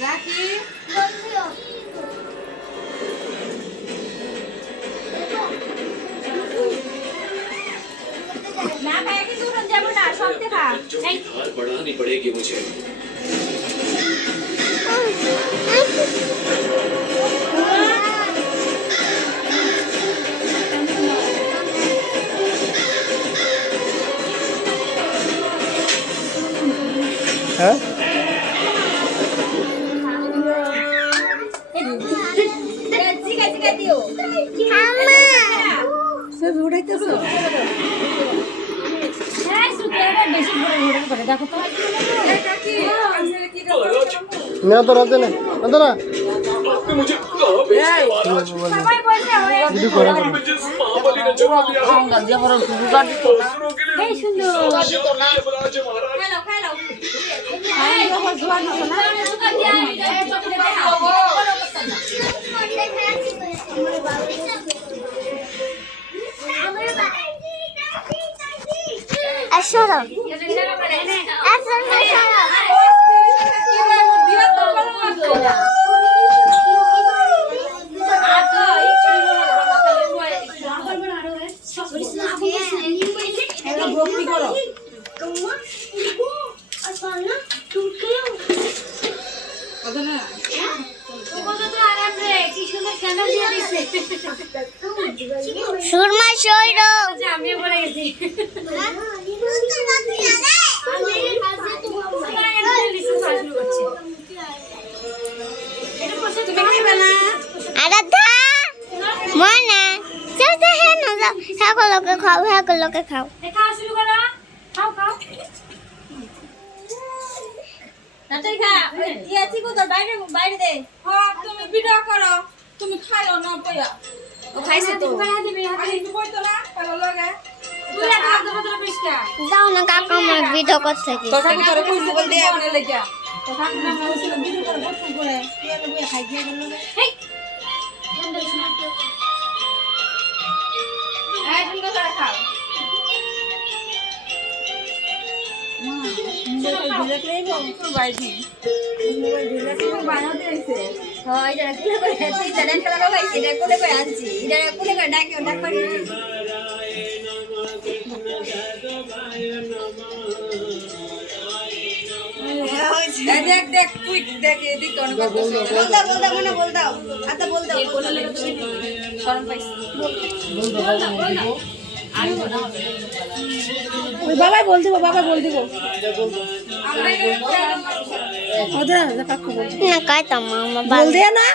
রাখি না খাই কি দূর যাব না সবতে খা এই हार बढ़ानी पड़ेगी मुझे হ্যাঁ জিগা জিগা দিও সব উড়াইতেছো হ্যাঁ সুতরাং বেশি বড় বড় করে দেখো তো এই কাকি আপনারা কি না তো রাতে না না आपने मुझे कहाँ भेज दिया महाराज সবাই বলছে হয়ে ভিডিও করে না जिस महाबली ने जन्म दिया है, दूसरों के लिए এই সুন্দর यमराज है महाराज হ্যালো হ্যালো এই যখন জোয়ান হলো না আসলো ভক্তি করো কত না সুরমা শৈর আমি বলে গেছি তুমি খাইবে না আরাধা মনা চাচা হ্যাঁ না যাও সকলকে খাও সকলকে খাও খাওয়া শুরু করো খাও খাও তাড়াতাড়ি খা ইয়াছি কো তোর বাইরে বাইরে দে হ্যাঁ তুমি ভিডিও করো তুমি খাইও না পয়া ও খাইছে তো আমি বলতো না ভালো লাগে তুই খাওয়া দেবো তোর পরিষ্কার দাও না কাকা আমার ভিডিও করতে কি তোর কি তোরে কইছে বলতে আপনি লাগা তোর কাকি না হইছিল ভিডিও করে বসে করে এলে বইয়া খাই দিয়ে গেল হেই এই সুন্দর করে খাও মোবাইল ধরে লইব তোর বাইজি মোবাইল ধরে কি বানাতে আইছে হয় এটা কোলে করে তুই জানেন খেলা লাগাইছি এটা কোলে করে আনছি এটা কোলে করে ডাকিও ডাক পারি এই দেখ দেখ তুই দেখ এদিক কোন কথা বল দাও মনে বল দাও আচ্ছা বল দাও শরম পাইছি ওই বাবাই বল দিব আমরা না কাইতাম মামা বল দে না